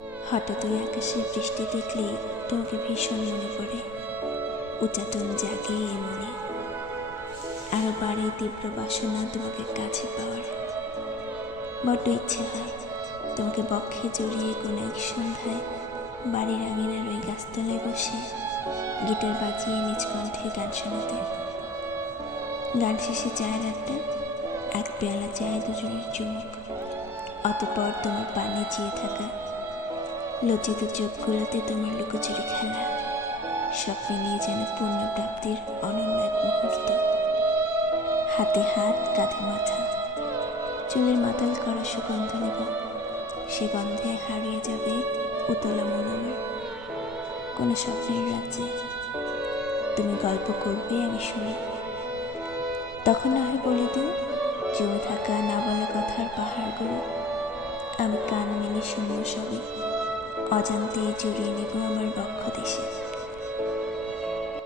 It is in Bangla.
হঠাৎ ওই আকাশে বৃষ্টি দেখলে তোমাকে ভীষণ মনে পড়ে। উচ্চাটন জাগে এই মনে, আরও বাড়ে তীব্র বাসনা তোমাকে কাছে পাওয়ার। বড্ড ইচ্ছে হয় তোমাকে বক্ষে জড়িয়ে কোনো এক সন্ধ্যায় বাড়ির আঙিনার ওই গাছতলায় বসে গিটার বাজিয়ে নিজ কণ্ঠে গান শোনাতে। গান শেষে চায়ের আড্ডা, এক পেয়ালা চায়ে দুজনের চুমুক, অতঃপর তোমার পানে চেয়ে থাকা, লজ্জিত চোখগুলোতে তোমার লুকোচুরি খেলা, স্বপ্নে নিয়ে যেন পূর্ণপ্রাপ্তির অনন্য এক মুহূর্ত। হাতে হাত, কাঁধে মাথা, চুলের মাতাল করা সুগন্ধ নেব, সে গন্ধে হারিয়ে যাবে উতলা মন আমার। কোনো স্বপ্নের রাজ্যে তুমি গল্প করবে, আমি শুনি। তখন না হয় বলে দিও জমে থাকা না বলা কথার পাহাড়গুলো, আমি কান মেলে শুনবো সবই, অজান্তে জড়িয়ে নেব আমার